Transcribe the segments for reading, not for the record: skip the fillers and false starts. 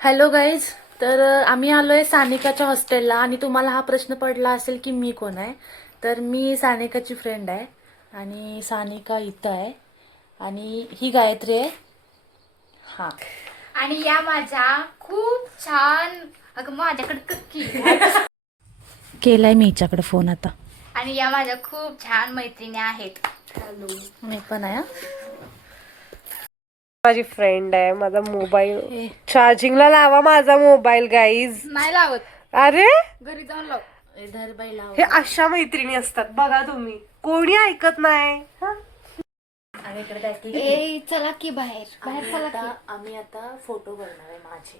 Hello guys. तर आम्ही आलोय सानिकाच्या हॉस्टेलला आणि तुम्हाला हा प्रश्न पडला असेल की मी कोण आहे. तर मी सानिकाची फ्रेंड आहे आणि सानिका इथं आहे आणि ही गायत्री आहे. हा. आणि या माझ्या खूप छान अगं माझ्याकडे कक्की केलाय मी हिच्याकडे फोन आता. आणि या माझ्या खूप छान मैत्रिणी आहेत. हॅलो. मी पण आहे. माझी फ्रेंड आहे. माझा मोबाईल हे. चार्जिंगला लावा. माझा मोबाईल गाईज. नाही लावत, अरे घरी जाऊन लाव. इधर बाई लाव. हे अशा मैत्रिणी असतात बघा तुम्ही. कोणी ऐकत नाही. आणि इकडे काय की ए चला की बाहेर बाहेर चला की. आम्ही आता फोटो करणार आहे माझे.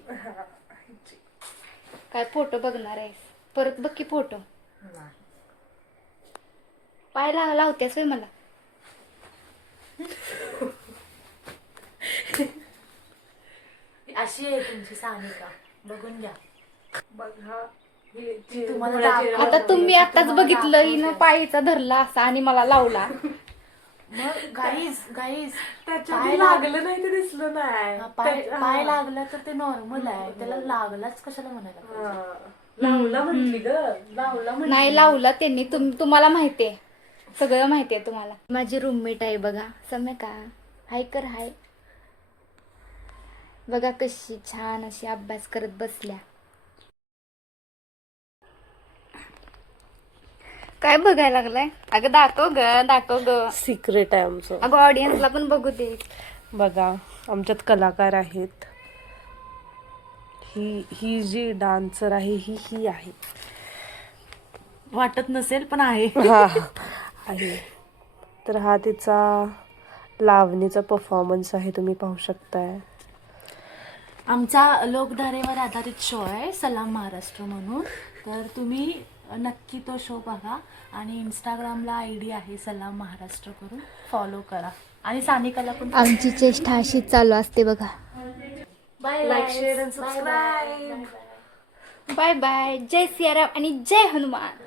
काय फोटो बघणार आहेस? परत बघ की फोटो. नाही. पायला लावतेस होय मला? अशी आहे तुमची सानिका, बघून घ्या. बघा तुम्हाला आता तुम्ही आताच बघितलं हिनं पायीचा धरला असा आणि मला लावला. मग गाईज गाईज त्याच्यात लागलं नाही तर दिसलं नाही. पाय लागला तर ते नॉर्मल आहे, त्याला लागलाच कशाला म्हणायला. लावला म्हटली ग. लावला म्हटली. नाही लावला त्यांनी. तुम्हाला माहितीये, सगळं माहितीये तुम्हाला. माझी रूममेट आहे बघा सम्यका. हाय कर हाय. बघा कशी छान अशी अभ्यास करत बसल्या. काय बघायला लागलाय? अगं दाखव ग. सिक्रेट आहे आमचं. अगं ऑडियन्सला पण बघू दे. बघा आमच्यात कलाकार आहेत. ही जी डान्सर आहे ही आहे. वाटत नसेल पण आहे. हा आहे. तर हा तिचा लावणीचा परफॉर्मन्स आहे. तुम्ही पाहू शकताय. आमचा लोकधारेवर आधारित शो आहे सलाम महाराष्ट्र म्हणून. तर तुम्ही नक्की तो शो बघा आणि इंस्टाग्रामला ID आहे सलाम महाराष्ट्र करून फॉलो करा आणि सानिकाला पण. आमची चेष्टा अशीच चालू असते बघा. Bye. Like share and subscribe. Bye bye. जय सियाराम आणि जय हनुमान.